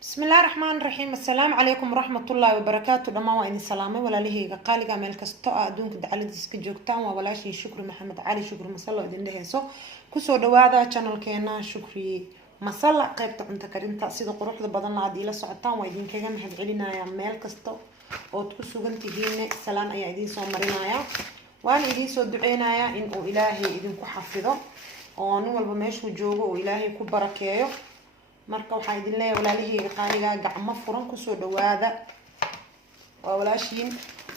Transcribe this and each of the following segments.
بسم الله الرحمن الرحيم. السلام عليكم ورحمة الله وبركاته. دمان وإني سلامة ولا ليه قالي مeel kasto adduunka dacaladiis ka joogtaan waa walaashii Shukri Maxamed Cali Shukri Masalla idin dhehayso kusoo dhawaada channelkeena Shukri Masalla qaybta cunto karinta sida quruxda badan la adii la socotaan waa idin kaga mahad celinayaa meel kasto oo ku sugan tihiin salaan ayaa idin soo marinayaa waan idin soo duceynayaa in uu Ilaahay idin ku xafido oo nin walba meeshuu joogo oo Ilaahay ku barakeeyo marka waxaa idin leeyahay walaalihii qaaliga gacmo furan ku soo dhawaada waa walaashiin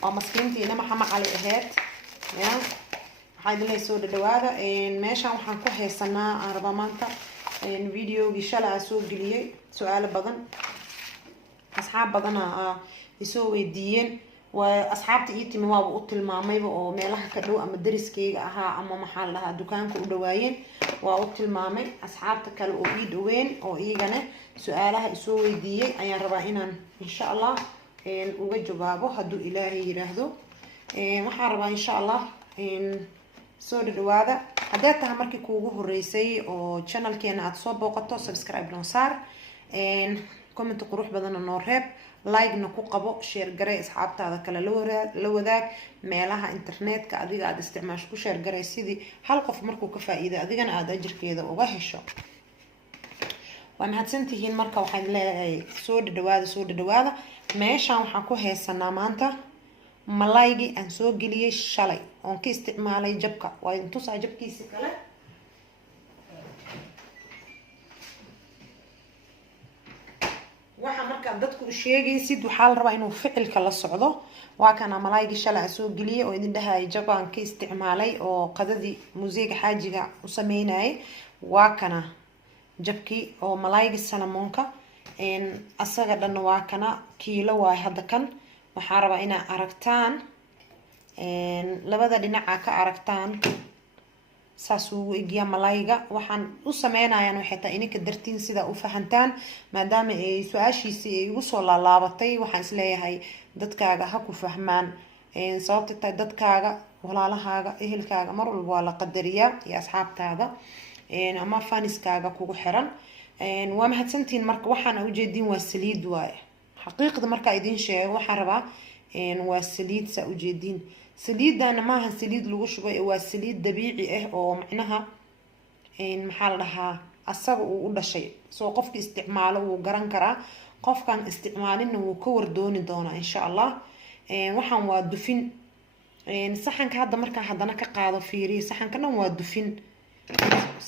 waa maskiintiina maxamed cali aheed waxaa idin leeyahay soo dhawaada meeshaan waxaan ku haysanaa aan rabaa maanta videogii shalay soo geliyay su'aalo badan asxaab badan isoo weydiiyeen waa asxaabta ii timi waaba u tilmaamayba oo meelaha ka dhow ama dariskeyga ahaa ama maxaa la dhahaa dukaanka u dhawaayeen waa u tilmaamay asxaabta kale oo ii dhaween oo iyagana su'aalaha isoo weydiiyay ayaan rabaa inaan insha Allah uga jawaabo hadduu Ilaahay yiraahdo waxaan rabaa insha Allah soo dhawaada haddii tahay markii kuugu horeysay oo channelkeena aad soo booqato subscribe noo saar comment qurux badan noo reeb like na ku qabo share garay asxaabtaada kale la wadaag meelaha internetka adiga aad isticmaasho ku share garay sidii hal qof markuu ka faa'iido adigana aad ajirkeeda uga hesho waa mahadsantihiin marka waxaan leeyahay soo dhawaada meeshaan waxaan ku haysanaa maanta malaaygi aan soo geliyay shalay oon ka isticmaalay jabka waa intuu saa jabkiisa kale waxa marka dadku sheegaysid waxa la rabaa inuu ficilka la socdo waa kana malaaygi shalay soo geliyay oo idin dhahay jabaan ka isticmaalay oo qadadii muusiga xaajiga u sameynay waa kana jabkii oo malaaygi salamoonka asaga dhan waa kana kiilo waa hadda kan waxa rabaa inaa aragtaan labada dhinaca ka aragtaan saas uu eegaya malaayga waxaan u sameynayaan waxay tahay inka dartiin sida u fahantaan maadaama ay su'aashiisi ay ugu soo laalaabatay waxaan isleeyahay dadkaaga ha ku fahmaan sababta tahay dadkaaga walaalahaaga ehelkaaga mar walba waa la qadariyaa iyo asxaabtaada ama faniskaaga kugu xiran waa mahadsantiin marka waxaan u jeedin waa saliid waaye xaqiiqda marka idin sheego waxaan rabaa waa saliid sa u jeedin saliidana maaha saliid lagu shubay waa saliid dabiici ah oo macnaha maxaa la dhahaa asaga uu u dhashay soo qofka isticmaalo uu garan karaa qofkan isticmaalina wuu ka wardooni doonaa insha Allah waxaan waa dufin saxanka hadda markaan hadana ka qaado fiiriyo saxanka dhan waa dufin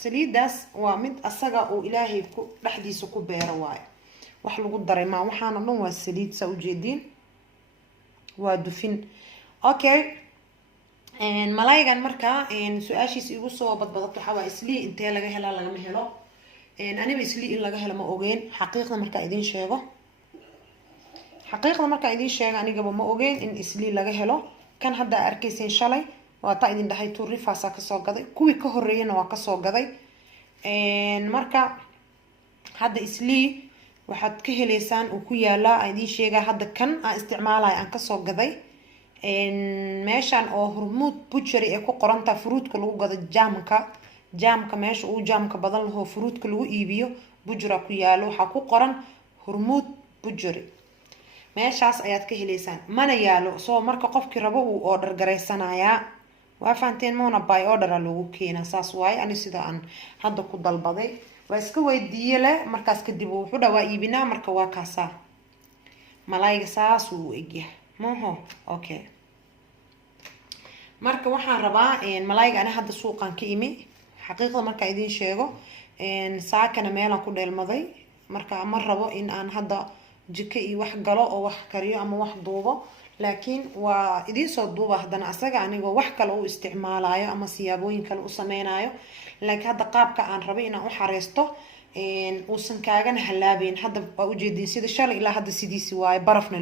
saliidaas waa mid asaga uu Ilaahay ku dhaxdiisa ku beero waaye wax lagu daray ma waxaana dhan waa saliid sa u jeedin waa dufin okay malaaygan marka su'aashiis igu soo badbadato waxa waa isli intee laga helaa laga ma helo aniga isli in laga helo ma ogeen xaqiiqda marka idin sheego aniga ma ogeen in isli laga helo kan hadda arkayseen shalay waa ta idin dhahay tuurifaasa ka soo gaday kuwii ka horeeyana waa ka soo gaday marka hadda isli waxaad ka heleysaan uu ku yaalaa idin sheega hadda kan aan isticmaalay aan ka soo gaday meeshan oo hormuud butchery ee ku qoranta fruitka lagu gado jaamka meesha uu jaamka badan laho fruitka lagu iibiyo bujra ku yaalo waxa ku qoran hormuud butchery meeshaas ayaad ka heleysaan mana yaalo soo marka qofkii rabo uu order gareysanaya waa faanteen moona by order lagu keenaa saas waay ani sida aan hadda ku dalbaday waa iska weydiiyay le markaas kadib wuxuu dhawaa iibinaa marka waa kaasa malaayga saas uu egyahay maho okay marka waxaan rabaa malaayga ana hadda suuqan ka imi xaqiiqda marka idin sheego saakana meelan ku dheelmaday marka ma rabo in aan hadda jika iyo wax galo oo wax kariyo ama wax duubo laakiin waa idin soo duuba hadana asaga aniga wax kale u isticmaalayo ama siyaabooyin kale u sameynayo laakiin hadda qaabka aan rabay inaan u xareesto uusan kaagana halaabeen hadda waa u jeedin sida shalay ilaa hadda sidiisi waaye barafna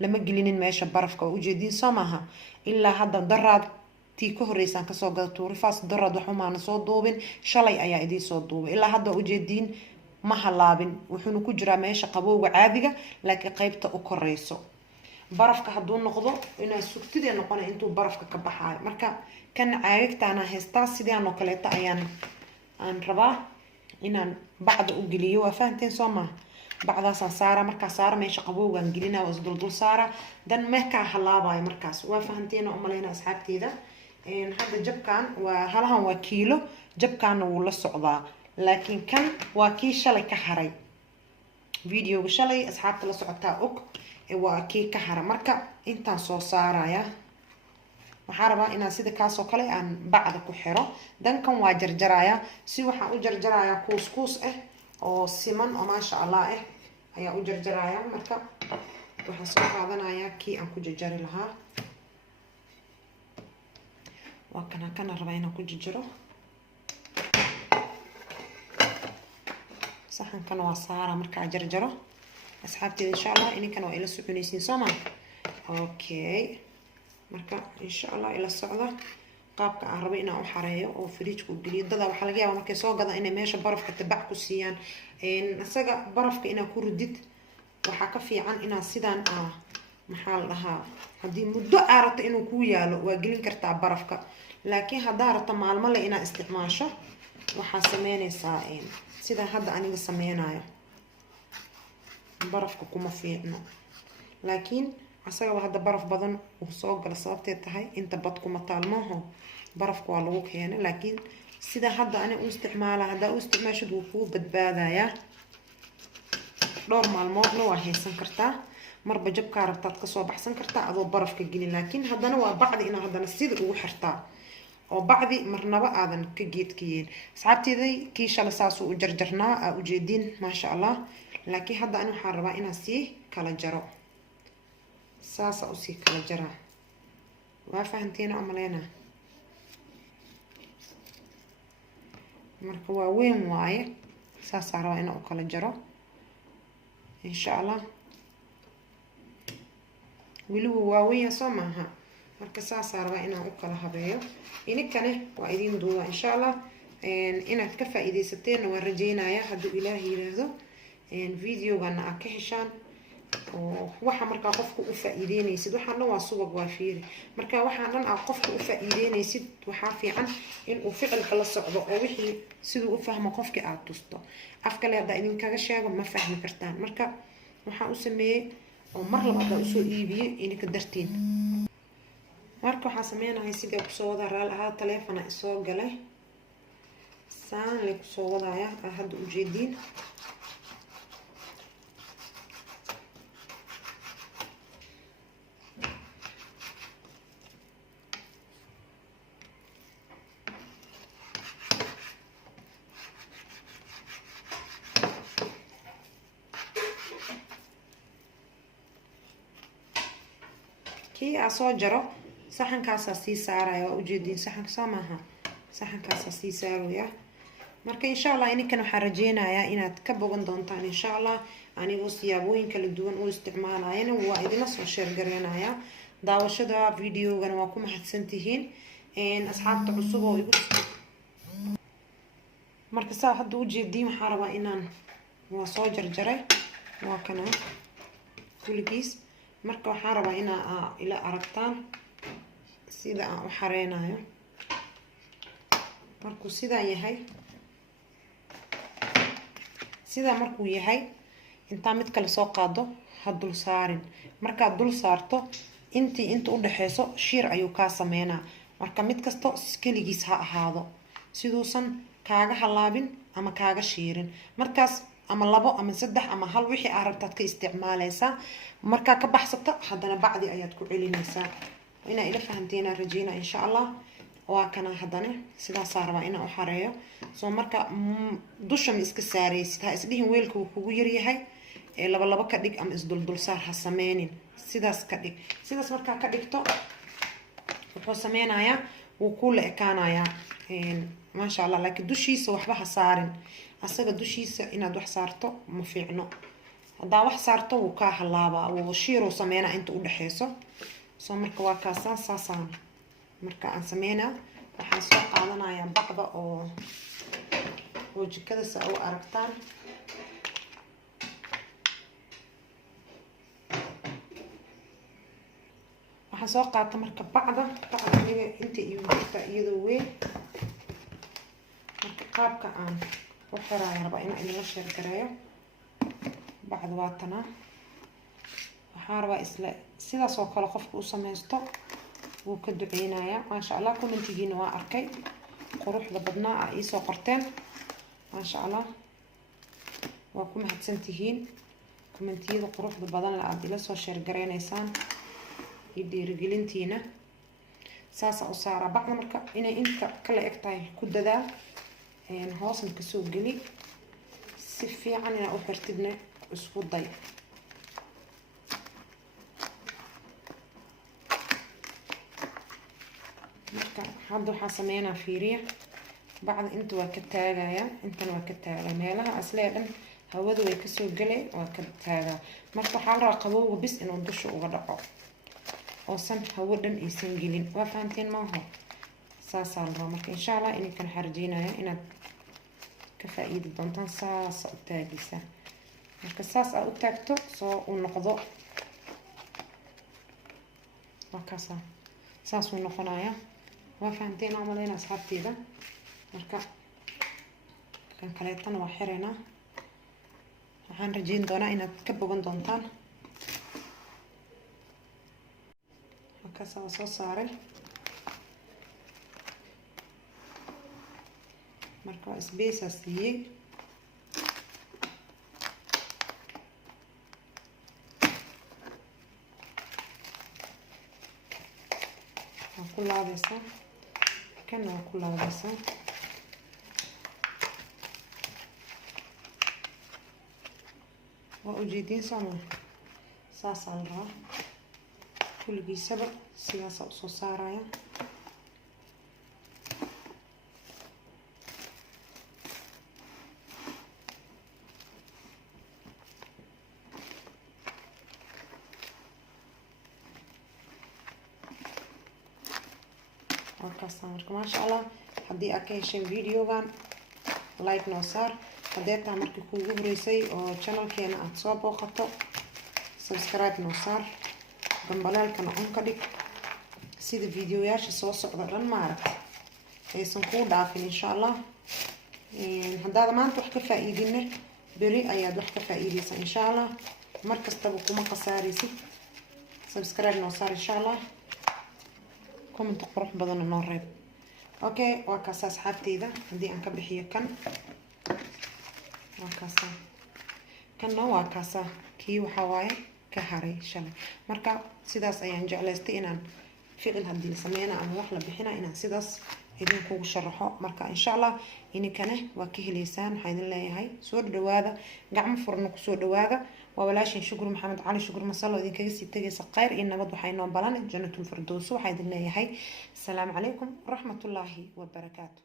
lama gelinin meesha barafka waa u jeedin soo maaha ilaa hadda daraad tii ka horeysaan kasoo gada tuurifaas daraad wax umaana soo duubin shalay ayaa idin soo duubay ilaa hadda waa u jeedin ma halaabin wuxuuna ku jiraa meesha qabowga caadiga laakiin qaybta u koreyso barafka hadduu noqdo inaa sugtidee noqonay intuu barafka ka baxaayo marka kan caagagtaana haystaa sidaan oo kaleeta aan rabaa inaan bacda u geliyo waa fahanteen soo maaha bacdaasaan saara, markaa saara meesha qabowgaan gelina waa isduldul saara dan meekaa halaabayo markaas. waa fahanteena umaleyna asxaabteeda. hadda jabkan waa halahan waa kiilo, jabkaana wuu la socdaa, laakiin kan waa kii shalay ka haray. videoga shalay asxaabta la socotaa og waa kii ka hara. marka intaan soo saaraya waxaan rabaa inaan sida kaasoo kale aan bacda ku xiro. dankan waa jarjaraya, si waxaan u jarjaraya kuuskuus ah oo siman oo maasha allah ah ayaa u jarjaraya. marka waxaan soo qaadanaya kii aan ku jarjari lahaa. waa kana rabaa inaan ku jarjaro. saxankan waa saara markaa jarjaro asxaabteeda insha allah. ininkan waa ila soconaysiin sooma. okay, marka insha allah ila socda qaabka aan rabo inaan u xareeyo oo fridge ku geliyo. dada waxaa laga yaabaa markay soo gadaan inay meesha barafka tabac ku siiyaan. isaga barafka inaa ku ridid waxaa ka fiican inaa sidaan maxaa la dhahaa, haddii muddo aa rabto inuu kuu yaalo waa gelin kartaa barafka, laakiin haddaa rabto maalmo le inaa isticmaasho waxaa sameynaysaa sida hadda aniga sameynayo. barafka kuma fiicno, laakiin asagaba hadda baraf badan uu soo gala sababtee tahay inta bad kuma taalmaaho, barafka waa lagu keenay. laakiin sida hadda ani u isticmaala, haddaa u isticmaashid wuu kuu badbaadayaa. dhowr maalmoodna waa haysan kartaa, marba jabkaa rabtaad kasoo baxsan kartaa adoo barafka gelin. laakiin haddana waa bacdi inaa haddana sida ugu xirtaa oo bacdi marnaba aadan ka geedkiyeen. asxaabteeday kii shala saasuu u jarjarnaa aa ujeediin maasha allah. laakiin hadda ani waxaan rabaa inaan sii kala jaro, saasa usii kala jaraa. waa fahanteena umaleyna. marka waa weyn waaye, saasaa rabaa inaan u kala jaro insha allah. weliba waaweyn soo maaha, marka saasaa rabaa inaan u kala habeeyo. ininkane waa idin duuba insha allah. inaad ka faa'iidaysateen waan rajeynaya hadduu ilaahi yiraahdo. videogana aad ka heshaan oo waxa markaa qofka u faa'iideynaysid. waxaan dhan waa subag, waa fiiri. marka waxaan dhan aad qofka u faa'iideynaysid waxaa fiican in uu ficilka la socdo oo wixii siduu u fahmo qofkii aad tusto. afkale haddaa idinkaga sheego ma fahmi kartaan. marka waxaan u sameeyey oo mar labaad baa usoo iibiyey idinka dartiin. marka waxaa sameynaya sidee kusoo wada raali ahaa, taleefona isoo galay saan lay kusoo wadaya hadda ujeediin. kii aa soo jaro saxankaasaa sii saaraya. waa ujeediin saxanka soo maaha, saxankaasaa sii saaraya. marka insha allah ininkan waxaa rajeynayaa inaad ka bogan doontaan insha allah. anigoo siyaabooyin kala duwan u isticmaalayana waa idinla soo sheergareynaya. daawashada videogana waa ku mahadsantihiin asxaabta cusub oo igu. marka saa hadda ujeediin waxaa rabaa inaan waa soo jarjaray, waa kana kuligiis. marka waxaan rabaa inaa ila aragtaan sida aan u xareynayo. markuu sidaa yahay, sidaa markuu yahay intaa mid kale soo qaado ha dul saarin. markaad dul saarto inta u dhaxeyso shiir ayuu kaa sameynaa. marka mid kasto keligiis ha ahaado siduusan kaaga halaabin ama kaaga shiirin. markaas ama labo ama saddex ama hal wixii aad rabtaad ka isticmaalaysaa. markaa ka baxsato haddana bacdi ayaad ku celinaysaa. inaa ila fahanteena rajeyna insha allah. waa kana haddana sidaasaa rabaa inaan u xareeyo. soo marka dusha ma iska saaraysid, ha isdhihin weelka wuu kugu yaryahay laba ka dhig ama isduldul saar, ha sameynin. sidaas ka dhig. sidaas markaa ka dhigto wuxuu sameynayaa wuu kuu la ekaanayaa maasha allah. laakiin dushiisa waxba ha saarin. asaga dushiisa inaad wax saarto ma fiicno. haddaa wax saarto wuu kaa halaabaa, wuu shiiruu sameynaa inta u dhaxeyso. soo marka waa kaasaan saasaan marka aan sameynaa. waxaan soo qaadanayaa bacda oo jikada saa u aragtaan. waxaan soo qaata marka bacda aniga inta igu jirtaa iyadoo weyn. marka qaabka aan u xiraayo rabaa inaan idinla sheergareeyo. bacda bacda waatana waxaan rabaa isla sidaas oo kale qofku u samaysto wuu ka duceynayaa maasha allah. commentigiina waa arkay quruxda badnaa aa iisoo qorteen maasha allah, waa ku mahadsantihiin commentiyada quruxda badan la aad ila soo sheer gareynaysaan iyo dhiirigelintiina. saasa u saara bacda marka inay inta kala eg tahay ku dadaal, hoosna kasoo geli si fiican inaa u xirtidna isku day. marka hadda waxaa sameynaa fiiriya bacda inta waa ka taagaya intana waa ka taagaa, meelaha aslee dhan hawada way kasoo galee waa ka taagaa. marka waxaa la rabaa qabowga bis inuu dusha uga dhaco oosan hawo dhan aysan gelin, waa fahanteen maaho? saasaa la rabaa marka insha allah ininkan xarjeynaya inaad ka faa'iidi doontaan. saasa u taagaysa marka saas aa u taagto soo uu noqdo waa kaasa saasuu noqonaya, waa fahanteen aan maleyna asxaabteyda. marka kan kaleetana waa xireynaa, waxaan rajeyn doonaa inaad ka bogan doontaan. halkaas waa soo saaray marka waa isbeysaa siiyey. waa ku laabaysaa kana waa ku laabaysaa. waa ujeediin sama saasaa la rabaa kulligiisaba sidaasaa usoo saaraya. halkaasa marka maasha allah. haddii aad ka hesheen videogan like noo saar, haddee taa markii kuugu horeysay oo channelkeena aad soo booqato subscribe noo saar, gambalaalkana on ka dhig sida videoyaasha soo socda dhan maaragta aysan kuu dhaafin insha allah. haddaad maanta wax ka faa'iidinna beri ayaad wax ka faa'iideysaa insha allah. mar kastaba kuma khasaaraysid. subscribe noo saar insha allah, comment qurux badan noo reeb. okay waa kaasa asxaabteyda haddii aan ka bixiyo kan waa kaasa kanna waa kaasa kii waxaa waaye ka haray shalay. marka sidaas ayaan jeclaystay inaan ficil haddii la sameyna ama wax la bixina inaan sidaas idinkugu sharaxo. marka insha allah ininkana waa ka heleysaan. waxaa idin leeyahay soo dhawaada, gacmo furna kusoo dhawaada. waa walaashin shukri maxamed cali shukri masalo idinkaga sii tegaysa khayr iyo nabad. waxay noo balan jannatul firdaws. waxaa idin leeyahay asalaamu calaykum waraxmatullaahi wabarakaatu.